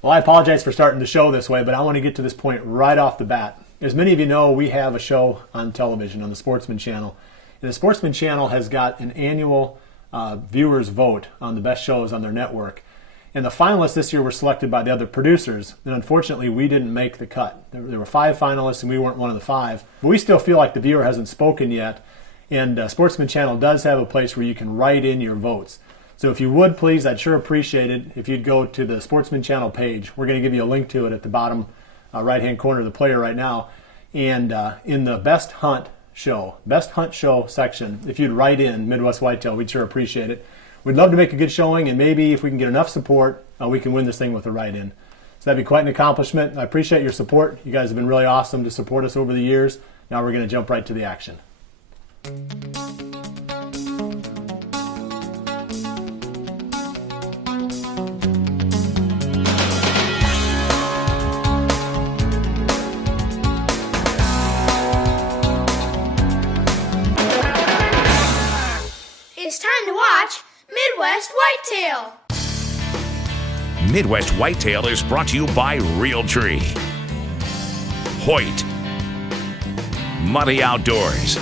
Well, I apologize for starting the show this way, but I want to get to this point right off the bat. As many of you know, we have a show on television on the Sportsman Channel. And the Sportsman Channel has got an annual viewers vote on the best shows on their network. And the finalists this year were selected by the other producers. And unfortunately, we didn't make the cut. There were 5 finalists and we weren't one of the 5. But we still feel like the viewer hasn't spoken yet. And Sportsman Channel does have a place where you can write in your votes. So if you would, please, I'd sure appreciate it if you'd go to the Sportsman Channel page. We're going to give you a link to it at the bottom right-hand corner of the player right now. And in the Best Hunt Show section, if you'd write in Midwest Whitetail, we'd sure appreciate it. We'd love to make a good showing, and maybe if we can get enough support, we can win this thing with a write-in. So that'd be quite an accomplishment. I appreciate your support. You guys have been really awesome to support us over the years. Now we're going to jump right to the action. It's time to watch Midwest Whitetail. Midwest Whitetail is brought to you by Realtree, Hoyt, Muddy Outdoors,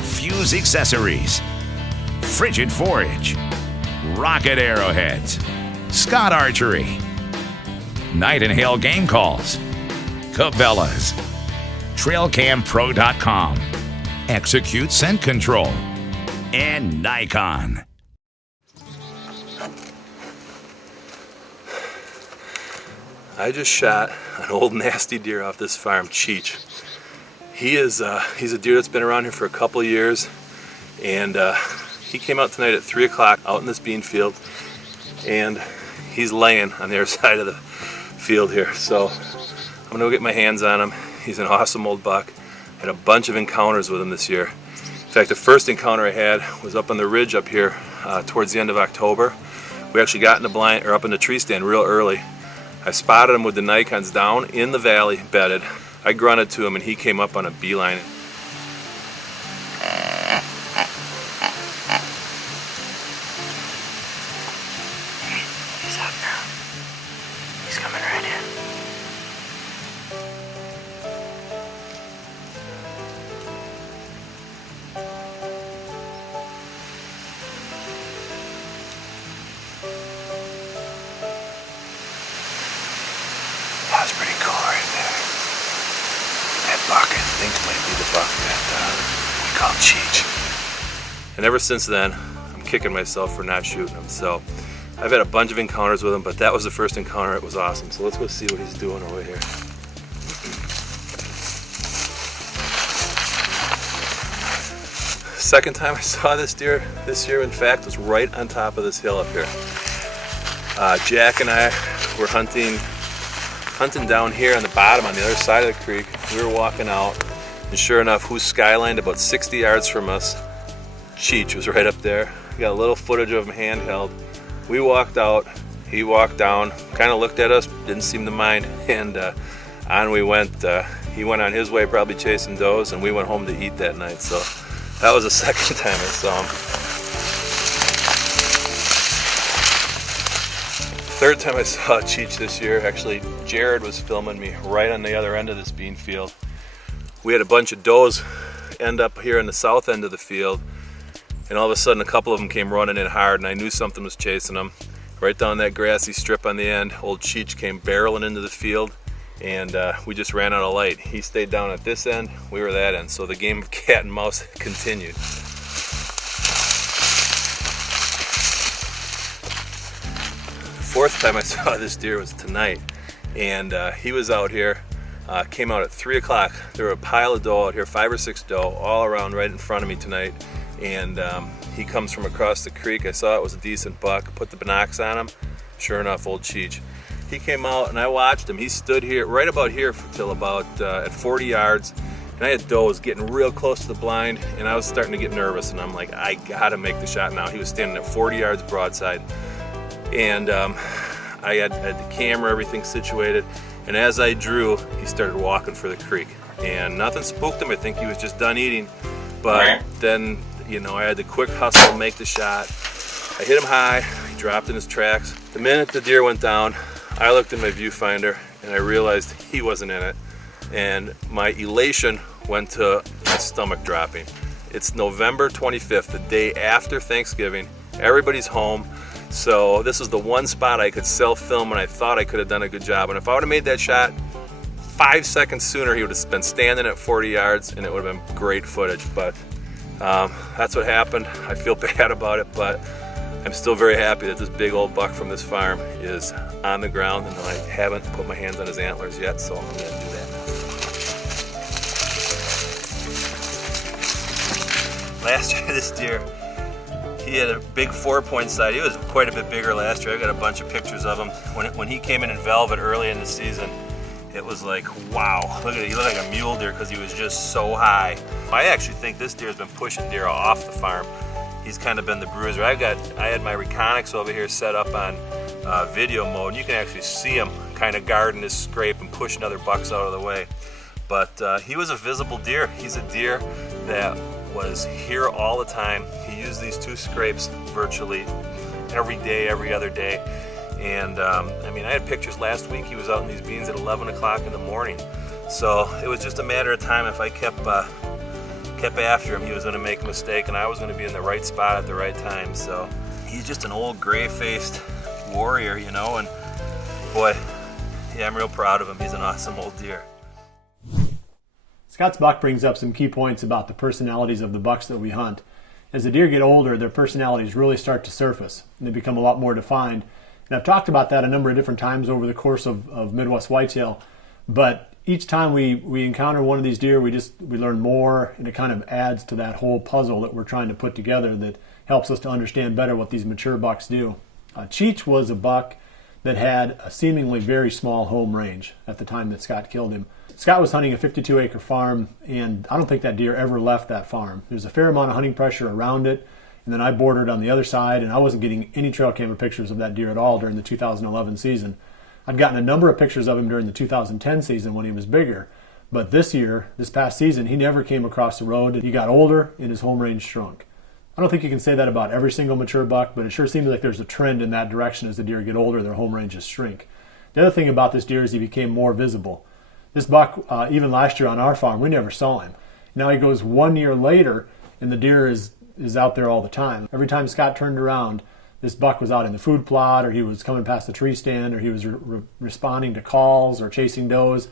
Fuse Accessories, Frigid Forage, Rocket Arrowheads, Scott Archery, Night and Hail Game Calls, Cabela's, TrailCamPro.com, Execute Scent Control, and Nikon. I just shot an old nasty deer off this farm, Cheech. He's a deer that's been around here for a couple of years, and he came out tonight at 3 o'clock out in this bean field, and he's laying on the other side of the field here. So I'm gonna go get my hands on him. He's an awesome old buck. Had a bunch of encounters with him this year. In fact, the first encounter I had was up on the ridge up here towards the end of October. We actually got in the blind, or up in the tree stand real early. I spotted him with the Nikons down in the valley, bedded. I grunted to him and he came up on a beeline. He's up now. He's coming right in. That's pretty cool right there. That buck, I think, might be the buck that we call Cheech. And ever since then, I'm kicking myself for not shooting him. So I've had a bunch of encounters with him, but that was the first encounter. It was awesome. So let's go see what he's doing over here. Second time I saw this deer this year, in fact, was right on top of this hill up here. Jack and I were hunting down here on the bottom on the other side of the creek. We were walking out, and sure enough, who's skylined about 60 yards from us? Cheech was right up there. We got a little footage of him handheld. We walked out, he walked down, kind of looked at us, didn't seem to mind, and on we went. He went on his way, probably chasing does, and we went home to eat that night. So that was the second time I saw him. Third time I saw Cheech this year, actually, Jared was filming me right on the other end of this bean field. We had a bunch of does end up here in the south end of the field, and all of a sudden a couple of them came running in hard, and I knew something was chasing them. Right down that grassy strip on the end, old Cheech came barreling into the field, and we just ran out of light. He stayed down at this end, we were that end, so the game of cat and mouse continued. Fourth time I saw this deer was tonight, and he was out here, came out at 3 o'clock. There were a pile of doe out here, 5 or 6 doe, all around right in front of me tonight, and he comes from across the creek. I saw it was a decent buck, put the binocs on him. Sure enough, old Cheech. He came out and I watched him. He stood here, right about here till about at 40 yards, and I had does getting real close to the blind, and I was starting to get nervous, and I'm like, I gotta make the shot now. He was standing at 40 yards broadside, and I had the camera, everything situated, and as I drew, he started walking for the creek, and nothing spooked him. I think he was just done eating, but then, you know, I had to quick hustle, make the shot. I hit him high, he dropped in his tracks. The minute the deer went down, I looked in my viewfinder and I realized he wasn't in it, and my elation went to my stomach dropping. It's November 25th, the day after Thanksgiving. Everybody's home, so this is the one spot I could self-film, and I thought I could have done a good job. And if I would have made that shot 5 seconds sooner, he would have been standing at 40 yards and it would have been great footage. But that's what happened. I feel bad about it, but I'm still very happy that this big old buck from this farm is on the ground, and I haven't put my hands on his antlers yet, so I'm going to do that now. Last year, this deer, he had a big 4-point sight. He was quite a bit bigger last year. I got a bunch of pictures of him. When he came in velvet early in the season, it was like, wow, look at it. He looked like a mule deer because he was just so high. I actually think this deer has been pushing deer off the farm. He's kind of been the bruiser. I had my Reconyx over here set up on video mode, and you can actually see him kind of guarding his scrape and pushing other bucks out of the way. But he was a visible deer. He's a deer that was here all the time. He used these 2 scrapes virtually every day, every other day. And I mean, I had pictures last week. He was out in these beans at 11 o'clock in the morning. So it was just a matter of time. If I kept after him, he was going to make a mistake, and I was going to be in the right spot at the right time. So he's just an old gray-faced warrior, you know, and boy, yeah, I'm real proud of him. He's an awesome old deer. Scott's buck brings up some key points about the personalities of the bucks that we hunt. As the deer get older, their personalities really start to surface, and they become a lot more defined. And I've talked about that a number of different times over the course of Midwest Whitetail, but each time we encounter one of these deer, we learn more, and it kind of adds to that whole puzzle that we're trying to put together that helps us to understand better what these mature bucks do. Cheech was a buck that had a seemingly very small home range at the time that Scott killed him. Scott was hunting a 52-acre farm, and I don't think that deer ever left that farm. There's a fair amount of hunting pressure around it, and then I bordered on the other side, and I wasn't getting any trail camera pictures of that deer at all during the 2011 season. I'd gotten a number of pictures of him during the 2010 season when he was bigger, but this past season, he never came across the road. He got older and his home range shrunk. I don't think you can say that about every single mature buck, but it sure seems like there's a trend in that direction. As the deer get older, their home ranges shrink. The other thing about this deer is he became more visible. This buck, even last year on our farm, we never saw him. Now he goes 1 year later, and the deer is out there all the time. Every time Scott turned around, this buck was out in the food plot, or he was coming past the tree stand, or he was responding to calls or chasing does.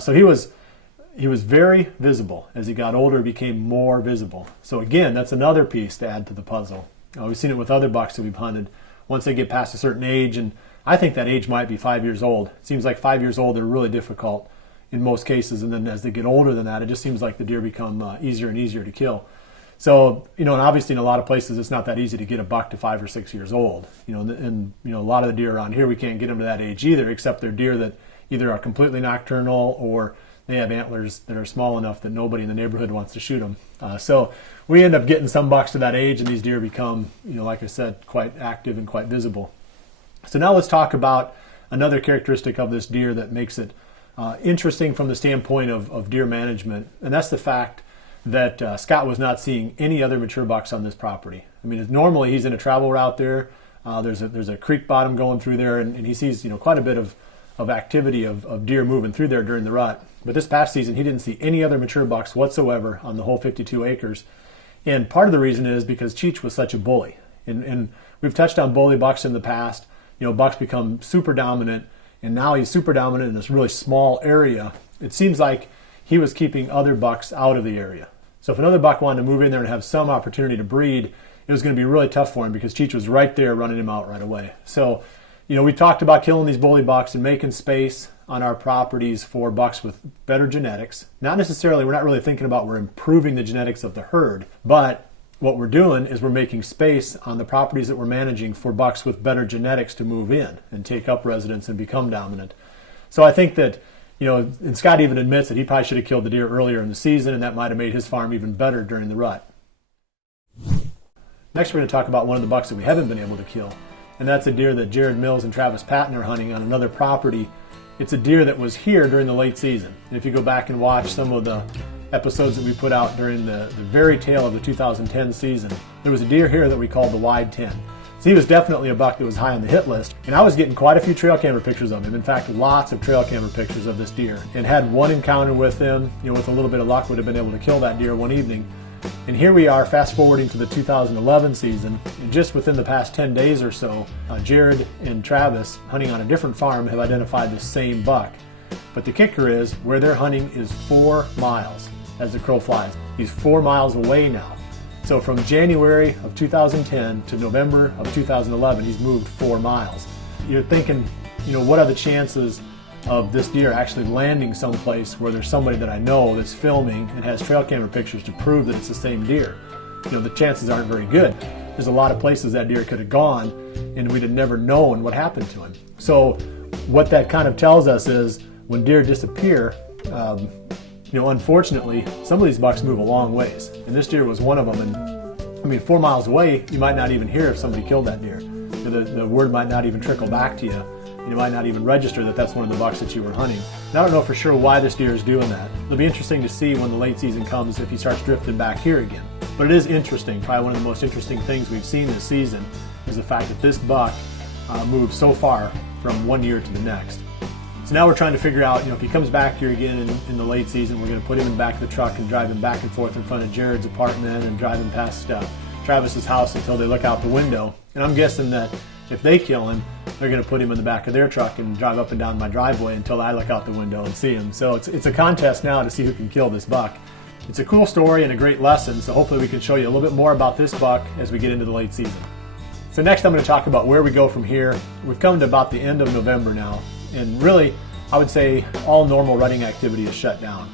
So he was very visible. As he got older, he became more visible. So again, that's another piece to add to the puzzle. We've seen it with other bucks that we've hunted. Once they get past a certain age, and I think that age might be 5 years old. It seems like 5 years old, they're really difficult in most cases, and then as they get older than that, it just seems like the deer become easier and easier to kill. So, and obviously in a lot of places, it's not that easy to get a buck to 5 or 6 years old. And a lot of the deer around here, we can't get them to that age either, except they're deer that either are completely nocturnal or they have antlers that are small enough that nobody in the neighborhood wants to shoot them. So we end up getting some bucks to that age, and these deer become, like I said, quite active and quite visible. So now let's talk about another characteristic of this deer that makes it interesting from the standpoint of deer management, and that's the fact that Scott was not seeing any other mature bucks on this property. I mean, normally he's in a travel route there. There's a creek bottom going through there, and he sees quite a bit of activity of deer moving through there during the rut. But this past season, he didn't see any other mature bucks whatsoever on the whole 52 acres. And part of the reason is because Cheech was such a bully. And we've touched on bully bucks in the past. Bucks become super dominant, and now he's super dominant in this really small area. It seems like he was keeping other bucks out of the area. So if another buck wanted to move in there and have some opportunity to breed, it was going to be really tough for him because Cheech was right there running him out right away. So, we talked about killing these bully bucks and making space on our properties for bucks with better genetics. Not necessarily, we're not really thinking about we're improving the genetics of the herd, but what we're doing is we're making space on the properties that we're managing for bucks with better genetics to move in and take up residence and become dominant. So I think that, and Scott even admits that he probably should have killed the deer earlier in the season, and that might have made his farm even better during the rut. Next, we're going to talk about one of the bucks that we haven't been able to kill, and that's a deer that Jared Mills and Travis Patton are hunting on another property. It's a deer that was here during the late season. And if you go back and watch some of the episodes that we put out during the very tail of the 2010 season, there was a deer here that we called the Wide 10. So he was definitely a buck that was high on the hit list. And I was getting quite a few trail camera pictures of him. In fact, lots of trail camera pictures of this deer. And had one encounter with him, with a little bit of luck would have been able to kill that deer one evening. And here we are, fast forwarding to the 2011 season, and just within the past 10 days or so, Jared and Travis, hunting on a different farm, have identified the same buck. But the kicker is, where they're hunting is 4 miles as the crow flies. He's 4 miles away now. So from January of 2010 to November of 2011, he's moved 4 miles. You're thinking, what are the chances of this deer actually landing someplace where there's somebody that I know that's filming and has trail camera pictures to prove that it's the same deer? The chances aren't very good. There's a lot of places that deer could have gone and we'd have never known what happened to him. So what that kind of tells us is when deer disappear, unfortunately, some of these bucks move a long ways. And this deer was one of them. And 4 miles away, you might not even hear if somebody killed that deer. The word might not even trickle back to you. You might not even register that that's one of the bucks that you were hunting. And I don't know for sure why this deer is doing that. It'll be interesting to see when the late season comes if he starts drifting back here again. But it is interesting. Probably one of the most interesting things we've seen this season is the fact that this buck moved so far from one year to the next. So now we're trying to figure out, if he comes back here again in the late season, we're going to put him in the back of the truck and drive him back and forth in front of Jared's apartment and drive him past Travis's house until they look out the window. And I'm guessing that if they kill him, they're going to put him in the back of their truck and drive up and down my driveway until I look out the window and see him. So it's a contest now to see who can kill this buck. It's a cool story and a great lesson, so hopefully we can show you a little bit more about this buck as we get into the late season. So next I'm going to talk about where we go from here. We've come to about the end of November now, and really I would say all normal rutting activity is shut down.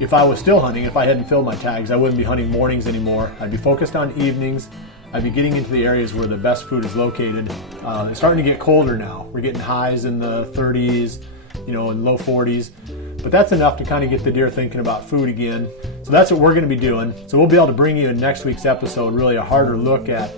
If I was still hunting, if I hadn't filled my tags, I wouldn't be hunting mornings anymore. I'd be focused on evenings. I'd be getting into the areas where the best food is located. It's starting to get colder now. We're getting highs in the 30s, and low 40s. But that's enough to kind of get the deer thinking about food again. So that's what we're going to be doing. So we'll be able to bring you in next week's episode really a harder look at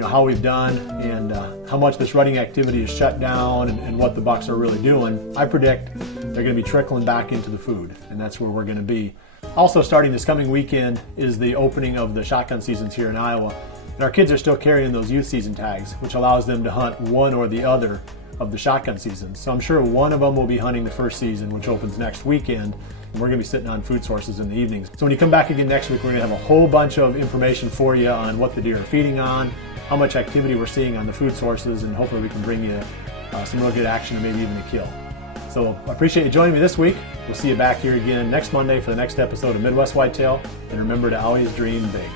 how we've done and how much this rutting activity is shut down and what the bucks are really doing. I predict they're going to be trickling back into the food, and that's where we're going to be. Also starting this coming weekend is the opening of the shotgun seasons here in Iowa. And our kids are still carrying those youth season tags, which allows them to hunt one or the other of the shotgun seasons. So I'm sure one of them will be hunting the first season, which opens next weekend, and we're going to be sitting on food sources in the evenings. So when you come back again next week, we're going to have a whole bunch of information for you on what the deer are feeding on, how much activity we're seeing on the food sources, and hopefully we can bring you some real good action and maybe even a kill. So I appreciate you joining me this week. We'll see you back here again next Monday for the next episode of Midwest Whitetail, and remember to always dream big.